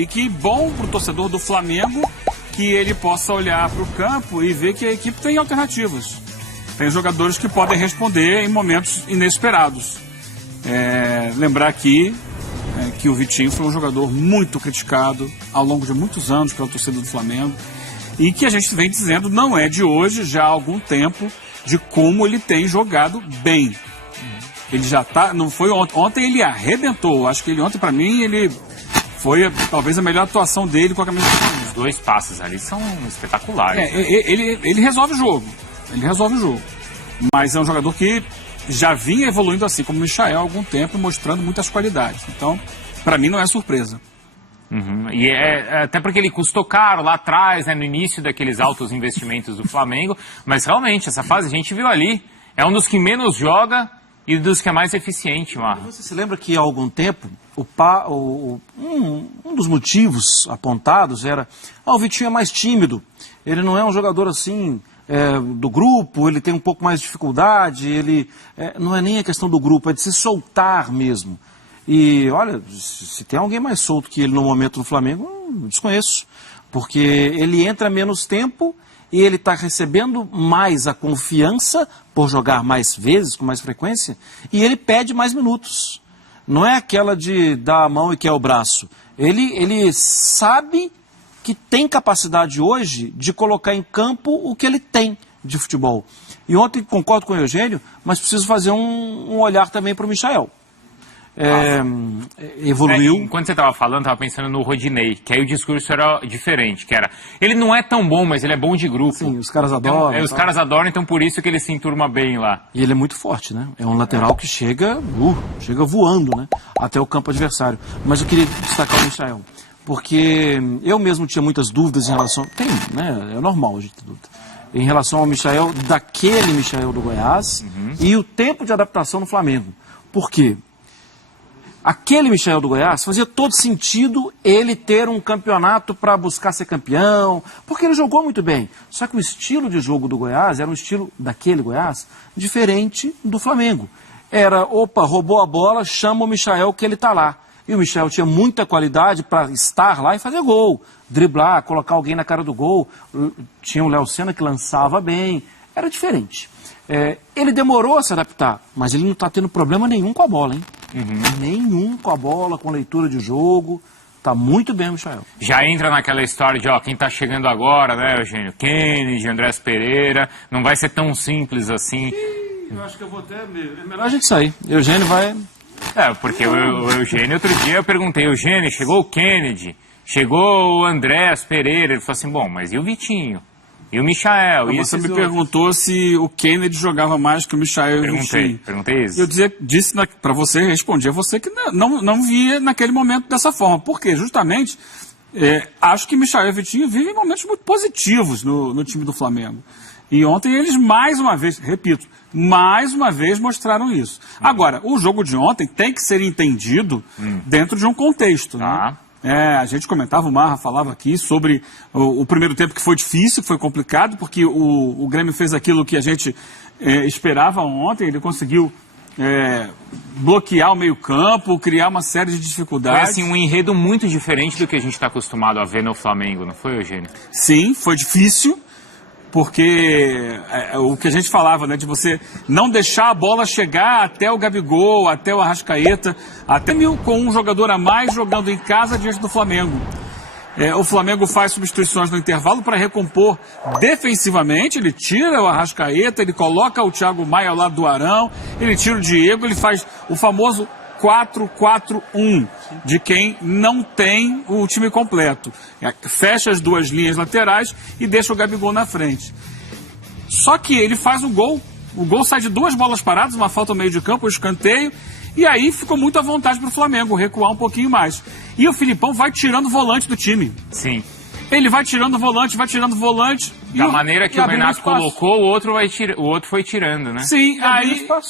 E que bom para o torcedor do Flamengo que ele possa olhar para o campo e ver que a equipe tem alternativas. Tem jogadores que podem responder em momentos inesperados. Lembrar aqui que o Vitinho foi um jogador muito criticado ao longo de muitos anos pela torcida do Flamengo e que a gente vem dizendo não é de hoje, já há algum tempo, de como ele tem jogado bem. Ele já tá, não foi ontem, ontem ele arrebentou, acho que ele ontem para mim ele foi talvez a melhor atuação dele com a camisa do Flamengo. Os 2 passes ali são espetaculares. Ele resolve o jogo, mas é um jogador que já vinha evoluindo assim como o Michael há algum tempo, mostrando muitas qualidades, então para mim não é surpresa. E até porque ele custou caro lá atrás, né, no início daqueles altos investimentos do Flamengo, mas realmente essa fase a gente viu ali, é um dos que menos joga e dos que é mais eficiente, Marra. Você se lembra que há algum tempo um dos motivos apontados era o Vitinho é mais tímido, ele não é um jogador assim do grupo, ele tem um pouco mais de dificuldade, ele não é nem a questão do grupo, é de se soltar mesmo. E olha, se tem alguém mais solto que ele no momento no Flamengo, eu desconheço, porque ele entra menos tempo e ele está recebendo mais a confiança por jogar mais vezes, com mais frequência, e ele pede mais minutos. Não é aquela de dar a mão e quer o braço. Ele sabe que tem capacidade hoje de colocar em campo o que ele tem de futebol. E ontem concordo com o Eugênio, mas preciso fazer um olhar também para o Michael. Evoluiu. Enquanto você estava falando, estava pensando no Rodinei, que aí o discurso era diferente, que era, ele não é tão bom, mas ele é bom de grupo. Sim, os caras adoram. Então, os caras adoram, então por isso que ele se enturma bem lá. E ele é muito forte, né? É um lateral que chega voando, né? Até o campo adversário. Mas eu queria destacar o Michael, porque eu mesmo tinha muitas dúvidas em relação... Tem, né? É normal a gente ter dúvida. Em relação ao Michael, daquele Michael do Goiás, e o tempo de adaptação no Flamengo. Por quê? Aquele Michael do Goiás fazia todo sentido ele ter um campeonato para buscar ser campeão, porque ele jogou muito bem. Só que o estilo de jogo do Goiás era um estilo daquele Goiás diferente do Flamengo. Era, opa, roubou a bola, chama o Michael que ele está lá. E o Michael tinha muita qualidade para estar lá e fazer gol, driblar, colocar alguém na cara do gol. Tinha o Léo Senna que lançava bem, era diferente. Ele demorou a se adaptar, mas ele não está tendo problema nenhum com a bola, hein? Nenhum com a bola, com leitura de jogo. Tá muito bem, Michael. Já entra naquela história de, quem tá chegando agora, né, Eugênio? Kennedy, Andrés Pereira. Não vai ser tão simples assim. Eu acho que eu vou até... É melhor a gente sair. Eugênio vai... Porque o Eugênio, outro dia eu perguntei, Eugênio, chegou o Kennedy, chegou o Andrés Pereira. Ele falou assim, bom, mas e o Vitinho? E o Michael? Você me perguntou se o Kennedy jogava mais que o Michael e o Vitinho. Perguntei isso. Eu disse para você, respondi a você que não via naquele momento dessa forma. Por quê? Justamente, acho que Michael e Vitinho vivem momentos muito positivos no time do Flamengo. E ontem eles mais uma vez mostraram isso. Agora, o jogo de ontem tem que ser entendido dentro de um contexto, né? A gente comentava, o Marra falava aqui sobre o primeiro tempo que foi difícil, foi complicado, porque o Grêmio fez aquilo que a gente esperava ontem, ele conseguiu bloquear o meio-campo, criar uma série de dificuldades. Foi assim, um enredo muito diferente do que a gente está acostumado a ver no Flamengo, não foi, Eugênio? Sim, foi difícil, porque o que a gente falava, né, de você não deixar a bola chegar até o Gabigol, até o Arrascaeta, até com um jogador a mais jogando em casa diante do Flamengo. O Flamengo faz substituições no intervalo para recompor defensivamente, ele tira o Arrascaeta, ele coloca o Thiago Maia ao lado do Arão, ele tira o Diego, ele faz o famoso 4-4-1, de quem não tem o time completo. Fecha as duas linhas laterais e deixa o Gabigol na frente. Só que ele faz o gol sai de 2 bolas paradas, uma falta no meio de campo, um escanteio, e aí ficou muito à vontade para o Flamengo recuar um pouquinho mais. E o Filipão vai tirando o volante do time. Sim. Ele vai tirando o volante. Da maneira que o Renato colocou, o outro foi tirando, né? Sim,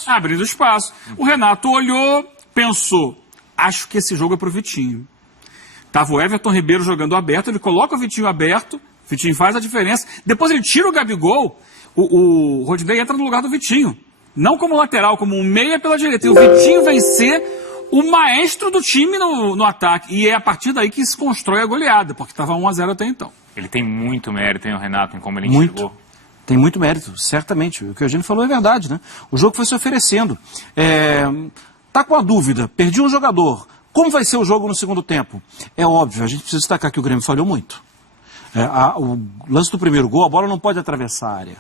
abrindo espaço. O Renato olhou, pensou, acho que esse jogo é pro Vitinho. Tava o Everton Ribeiro jogando aberto, ele coloca o Vitinho aberto, o Vitinho faz a diferença, depois ele tira o Gabigol, o Rodinei entra no lugar do Vitinho. Não como lateral, como um meia pela direita. E o Vitinho vem ser o maestro do time no ataque. E é a partir daí que se constrói a goleada, porque estava 1-0 até então. Ele tem muito mérito, hein, o Renato, em como ele Muito. enxergou. Tem muito mérito, certamente. O que a gente falou é verdade, né? O jogo foi se oferecendo. Tá com a dúvida, perdi um jogador. Como vai ser o jogo no segundo tempo? É óbvio, a gente precisa destacar que o Grêmio falhou muito. O lance do primeiro gol, a bola não pode atravessar a área.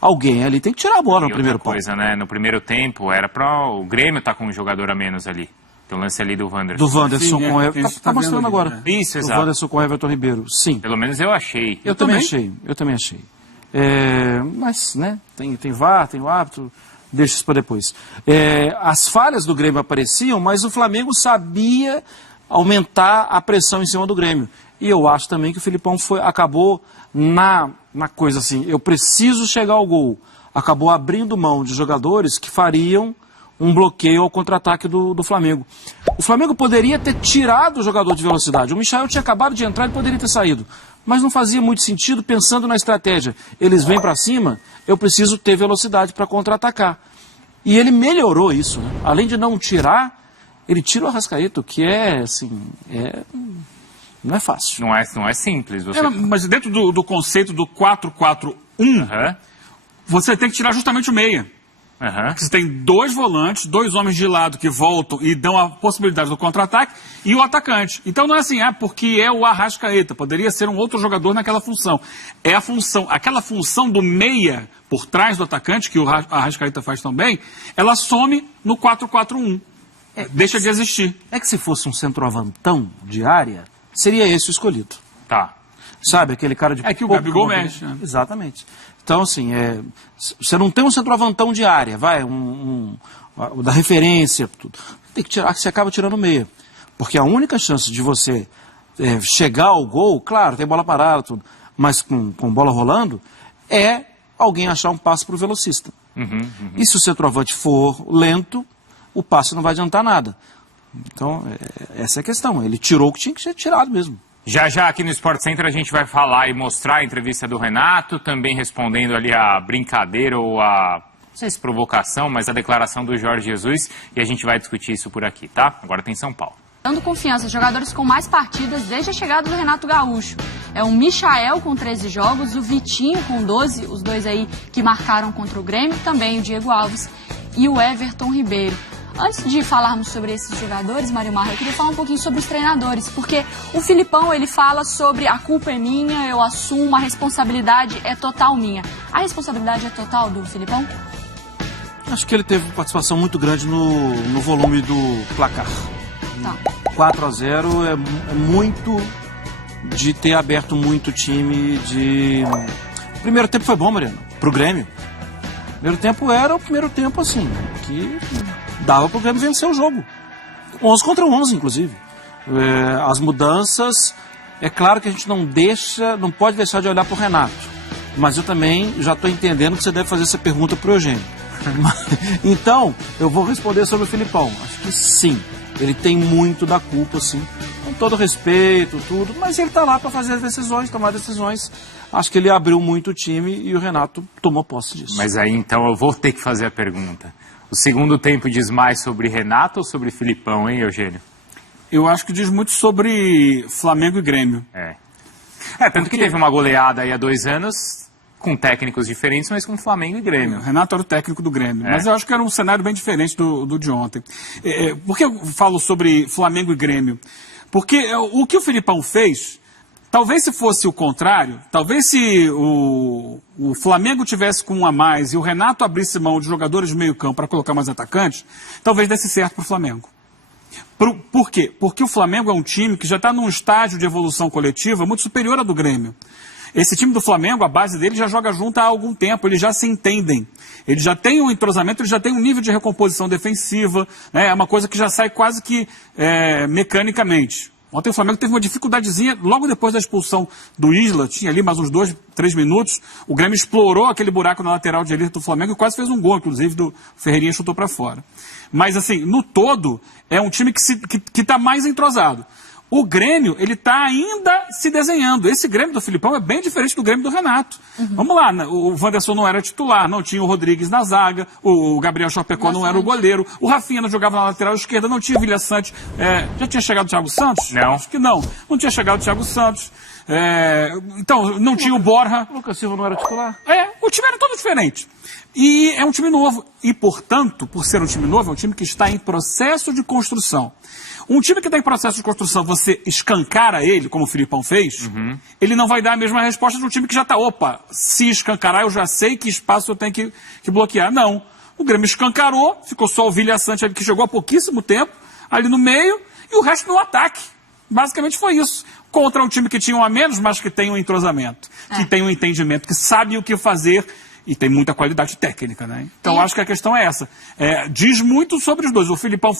Alguém ali tem que tirar a bola no primeiro pau. Coisa, né? No primeiro tempo, era para o Grêmio estar com um jogador a menos ali. Tem o lance ali do Wanderson. Do Wanderson Sim, com o Everton. Tá mostrando ali, agora. Isso, do exato. Wanderson com o Everton Ribeiro. Sim. Pelo menos eu achei. Eu também achei. Mas, né, tem VAR, tem o árbitro, deixa isso para depois. As falhas do Grêmio apareciam, mas o Flamengo sabia aumentar a pressão em cima do Grêmio. E eu acho também que o Filipão acabou na coisa assim, eu preciso chegar ao gol. Acabou abrindo mão de jogadores que fariam um bloqueio ao contra-ataque do Flamengo. O Flamengo poderia ter tirado o jogador de velocidade. O Michael tinha acabado de entrar e poderia ter saído. Mas não fazia muito sentido pensando na estratégia. Eles vêm para cima, eu preciso ter velocidade para contra-atacar. E ele melhorou isso, né? Além de não tirar, ele tira o Arrascaeta, que é, assim, não é fácil. Não é simples. Você... Mas dentro do conceito do 4-4-1, você tem que tirar justamente o meia. Você tem 2 volantes, 2 homens de lado que voltam e dão a possibilidade do contra-ataque e o atacante. Então não é assim, porque é o Arrascaeta, poderia ser um outro jogador naquela função. É a função, aquela função do meia por trás do atacante, que o Arrascaeta faz tão bem, ela some no 4-4-1. Deixa de existir. É que se fosse um centroavantão de área, seria esse o escolhido. Tá. Sabe, aquele cara de... É que o Gabigol mexe. Né? Exatamente. Então, assim, você não tem um centroavantão de área, da referência, tudo. Tem que tirar, que você acaba tirando meia. Porque a única chance de você chegar ao gol, claro, tem bola parada, tudo, mas com bola rolando, é alguém achar um passe para o velocista. E se o centroavante for lento, o passe não vai adiantar nada. Então, essa é a questão. Ele tirou o que tinha que ser tirado mesmo. Já aqui no Sport Center a gente vai falar e mostrar a entrevista do Renato, também respondendo ali a brincadeira ou a, não sei se provocação, mas a declaração do Jorge Jesus, e a gente vai discutir isso por aqui, tá? Agora tem São Paulo. Dando confiança, jogadores com mais partidas desde a chegada do Renato Gaúcho. É o Michael com 13 jogos, o Vitinho com 12, os dois aí que marcaram contra o Grêmio, também o Diego Alves e o Everton Ribeiro. Antes de falarmos sobre esses jogadores, Mário Marra, eu queria falar um pouquinho sobre os treinadores, porque o Filipão, ele fala sobre a culpa é minha, eu assumo, a responsabilidade é total minha. A responsabilidade é total do Filipão? Acho que ele teve participação muito grande no volume do placar. Tá. 4-0 é muito de ter aberto muito o time de... O primeiro tempo foi bom, Mariano, pro Grêmio. O primeiro tempo era o primeiro tempo, assim, que... dava para o Grêmio vencer o jogo. 11 contra 11, inclusive. As mudanças, é claro que a gente não pode deixar de olhar para o Renato. Mas eu também já estou entendendo que você deve fazer essa pergunta para o Eugênio. Então, eu vou responder sobre o Filipão. Acho que sim, ele tem muito da culpa, sim. Com todo respeito, tudo. Mas ele está lá para fazer as decisões, tomar decisões. Acho que ele abriu muito o time e o Renato tomou posse disso. Mas aí, então, eu vou ter que fazer a pergunta. O segundo tempo diz mais sobre Renato ou sobre Filipão, hein, Eugênio? Eu acho que diz muito sobre Flamengo e Grêmio. Tanto que teve uma goleada aí há 2 anos, com técnicos diferentes, mas com Flamengo e Grêmio. O Renato era o técnico do Grêmio, mas eu acho que era um cenário bem diferente do de ontem. Por que eu falo sobre Flamengo e Grêmio? Porque o que o Filipão fez... Talvez se fosse o contrário, talvez se o Flamengo tivesse com um a mais e o Renato abrisse mão de jogadores de meio campo para colocar mais atacantes, talvez desse certo para o Flamengo. Por quê? Porque o Flamengo é um time que já está num estágio de evolução coletiva muito superior ao do Grêmio. Esse time do Flamengo, a base dele já joga junto há algum tempo, eles já se entendem. Eles já têm um entrosamento, eles já têm um nível de recomposição defensiva, né? É uma coisa que já sai quase que mecanicamente. Ontem o Flamengo teve uma dificuldadezinha, logo depois da expulsão do Isla, tinha ali mais uns 2, 3 minutos, o Grêmio explorou aquele buraco na lateral direita do Flamengo e quase fez um gol, inclusive, do Ferreirinha chutou para fora. Mas assim, no todo, é um time que está mais entrosado. O Grêmio, ele está ainda se desenhando. Esse Grêmio do Filipão é bem diferente do Grêmio do Renato. Vamos lá, o Wanderson não era titular, não tinha o Rodrigues na zaga, o Gabriel Chapecó não era o goleiro, o Rafinha não jogava na lateral esquerda, não tinha o Vilha Sante. Já tinha chegado o Thiago Santos? Não. Acho que não. Não tinha chegado o Thiago Santos. Então, não tinha o Borja. O Lucas Silva não era titular? O time era todo diferente. E é um time novo. E, portanto, por ser um time novo, é um time que está em processo de construção. Um time que está em processo de construção, você escancara ele, como o Filipão fez, ele não vai dar a mesma resposta de um time que já está, se escancarar eu já sei que espaço eu tenho que bloquear. Não. O Grêmio escancarou, ficou só o Vilha Sante que chegou há pouquíssimo tempo, ali no meio, e o resto no ataque. Basicamente foi isso. Contra um time que tinha um a menos, mas que tem um entrosamento, que tem um entendimento, que sabe o que fazer e tem muita qualidade técnica, né? Então acho que a questão é essa. Diz muito sobre os dois. O Filipão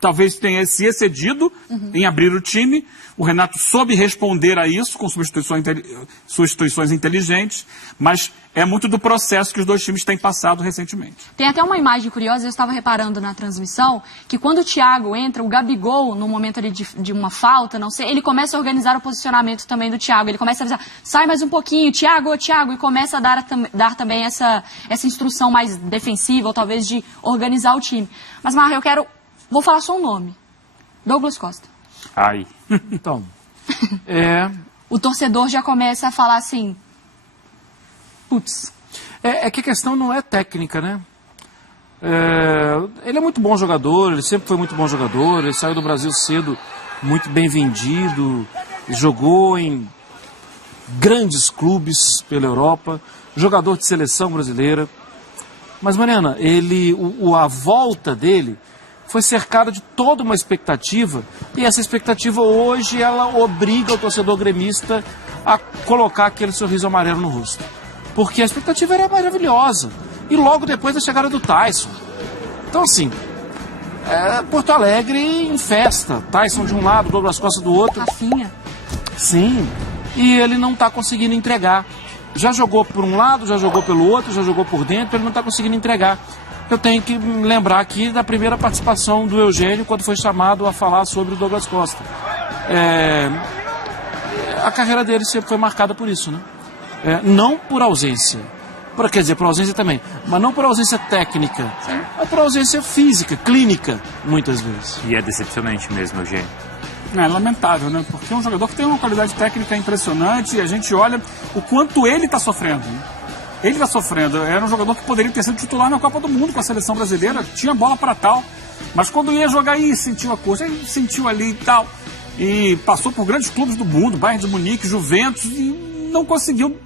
talvez tenha se excedido em abrir o time. O Renato soube responder a isso com substituições inteligentes, mas é muito do processo que os dois times têm passado recentemente. Tem até uma imagem curiosa, eu estava reparando na transmissão, que quando o Thiago entra, o Gabigol, no momento ali de uma falta, não sei, ele começa a organizar o posicionamento também do Thiago. Ele começa a avisar, sai mais um pouquinho, Thiago, e começa a dar também essa instrução mais defensiva, ou talvez de organizar o time. Mas, Marra, vou falar só um nome. Douglas Costa. Ai. Então, O torcedor já começa a falar assim, putz. É que a questão não é técnica, né? Ele é muito bom jogador, ele sempre foi muito bom jogador, ele saiu do Brasil cedo, muito bem vendido, jogou em grandes clubes pela Europa, jogador de seleção brasileira. Mas, Mariana, a volta dele foi cercada de toda uma expectativa, e essa expectativa hoje ela obriga o torcedor gremista a colocar aquele sorriso amarelo no rosto. Porque a expectativa era maravilhosa. E logo depois da chegada do Tyson. Então, assim, Porto Alegre em festa. Tyson de um lado, Douglas Costa do outro. Rafinha. Sim. E ele não está conseguindo entregar. Já jogou por um lado, já jogou pelo outro, já jogou por dentro, ele não está conseguindo entregar. Eu tenho que lembrar aqui da primeira participação do Eugênio, quando foi chamado a falar sobre o Douglas Costa. A carreira dele sempre foi marcada por isso, né? Não por ausência, quer dizer, por ausência também, mas não por ausência técnica, mas por ausência física, clínica, muitas vezes. E é decepcionante mesmo, Eugênio. É lamentável, né? Porque é um jogador que tem uma qualidade técnica impressionante e a gente olha o quanto ele está sofrendo, né? Ele está sofrendo. Era um jogador que poderia ter sido titular na Copa do Mundo com a seleção brasileira, tinha bola para tal, mas quando ia jogar aí, sentiu a coisa, aí sentiu ali e tal, e passou por grandes clubes do mundo, Bayern de Munique, Juventus, e não conseguiu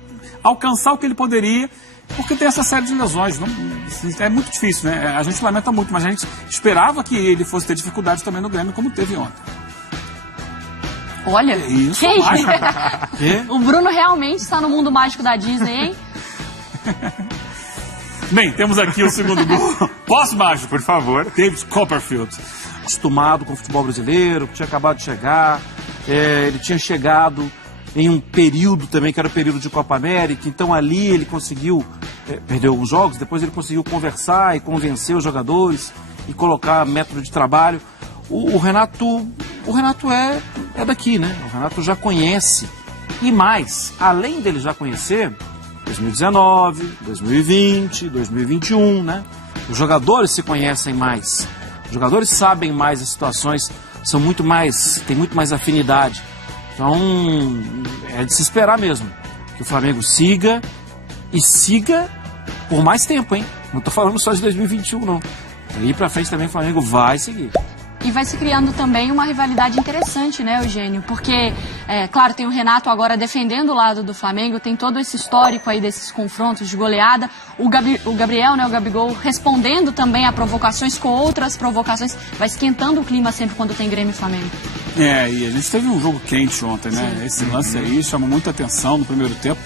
alcançar o que ele poderia, porque tem essa série de lesões. É muito difícil, né? A gente lamenta muito, mas a gente esperava que ele fosse ter dificuldades também no Grêmio, como teve ontem. Olha, Isso, que isso? Quê? O Bruno realmente está no mundo mágico da Disney, hein? Bem, temos aqui o segundo gol. Pós-mágico, Por favor. David Copperfield. Acostumado com o futebol brasileiro, que tinha acabado de chegar, ele tinha chegado em um período também, que era o período de Copa América, então ali ele conseguiu, perdeu alguns jogos, depois ele conseguiu conversar e convencer os jogadores e colocar método de trabalho. O Renato é daqui, né? O Renato já conhece. E mais, além dele já conhecer, 2019, 2020, 2021, né? Os jogadores se conhecem mais. Os jogadores sabem mais as situações, têm muito mais afinidade. Então, é de se esperar mesmo que o Flamengo siga por mais tempo, hein? Não estou falando só de 2021, não. Daí pra frente também o Flamengo vai seguir. E vai se criando também uma rivalidade interessante, né, Eugênio? Porque, claro, tem o Renato agora defendendo o lado do Flamengo, tem todo esse histórico aí desses confrontos de goleada. O Gabriel, né, o Gabigol, respondendo também a provocações com outras provocações. Vai esquentando o clima sempre quando tem Grêmio e Flamengo. E a gente teve um jogo quente ontem, né? Sim. Esse lance aí chamou muita atenção no primeiro tempo.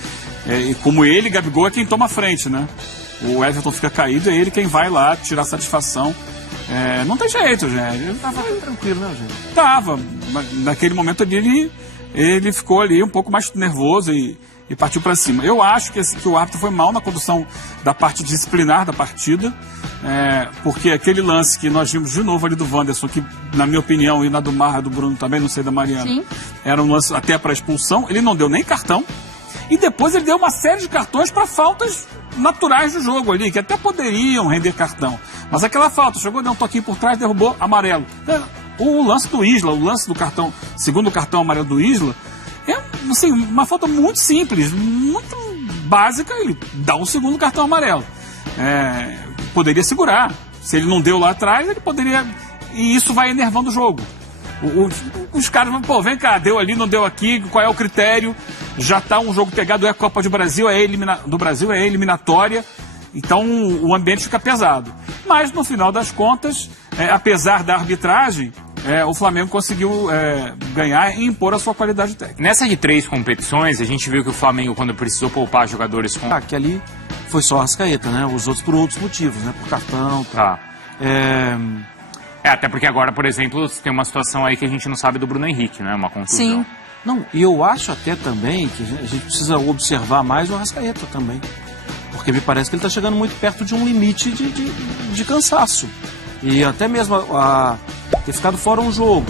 E como ele, Gabigol, é quem toma a frente, né? O Everton fica caído, é ele quem vai lá tirar satisfação. Não tem jeito, gente. Ele Tava tranquilo, né, gente? Tava. Naquele momento ali, ele ficou ali um pouco mais nervoso e e partiu para cima. Eu acho que o árbitro foi mal na condução da parte disciplinar da partida, porque aquele lance que nós vimos de novo ali do Wanderson, que na minha opinião, e na do Marra, do Bruno também, não sei da Mariana, Sim. era um lance até para expulsão, ele não deu nem cartão, e depois ele deu uma série de cartões para faltas naturais do jogo ali, que até poderiam render cartão. Mas aquela falta, chegou, deu um toquinho por trás, derrubou, amarelo. O lance do Isla, o lance do cartão, segundo cartão amarelo do Isla, é assim, uma falta muito simples, muito básica, ele dá um segundo cartão amarelo. Poderia segurar. Se ele não deu lá atrás, ele poderia... E isso vai enervando o jogo. Os caras vão, pô, vem cá, deu ali, não deu aqui, qual é o critério? Já está um jogo pegado, é a Copa do Brasil, do Brasil é eliminatória, então o ambiente fica pesado. Mas no final das contas, apesar da arbitragem, o Flamengo conseguiu ganhar e impor a sua qualidade técnica. Nessa de 3 competições, a gente viu que o Flamengo, quando precisou poupar jogadores com... Que ali foi só a Arrascaeta, né? Os outros por outros motivos, né? Por cartão, tal. Até porque agora, por exemplo, tem uma situação aí que a gente não sabe do Bruno Henrique, né? Uma contusão. Sim. Não, e eu acho até também que a gente precisa observar mais o Arrascaeta também. Porque me parece que ele está chegando muito perto de um limite de cansaço. E até mesmo ter ficado fora um jogo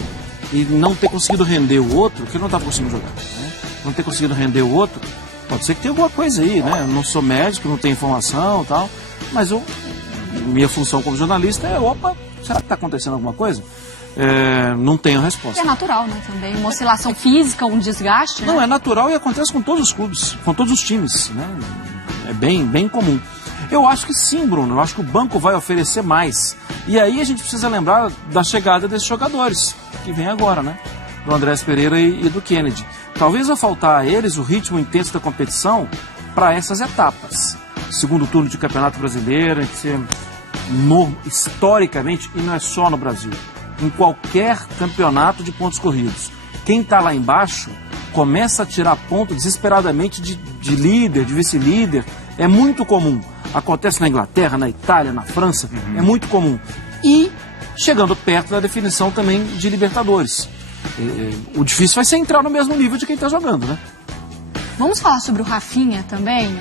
e não ter conseguido render o outro, que ele não estava conseguindo jogar, né? Não ter conseguido render o outro, pode ser que tenha alguma coisa aí, né? Eu não sou médico, não tenho informação e tal, mas minha função como jornalista será que está acontecendo alguma coisa? Não tenho resposta. É natural, né, também. Uma oscilação física, um desgaste, né? Não, é natural e acontece com todos os clubes, com todos os times, né? É bem comum. Eu acho que sim, Bruno. Eu acho que o banco vai oferecer mais. E aí a gente precisa lembrar da chegada desses jogadores, que vem agora, né? Do Andrés Pereira e do Kennedy. Talvez vai faltar a eles o ritmo intenso da competição para essas etapas. Segundo turno de Campeonato Brasileiro, historicamente, e não é só no Brasil, em qualquer campeonato de pontos corridos. Quem está lá embaixo começa a tirar ponto desesperadamente de líder, de vice-líder. É muito comum. Acontece na Inglaterra, na Itália, na França. É muito comum. E chegando perto da definição também de Libertadores. O difícil vai ser entrar no mesmo nível de quem está jogando, né? Vamos falar sobre o Rafinha também?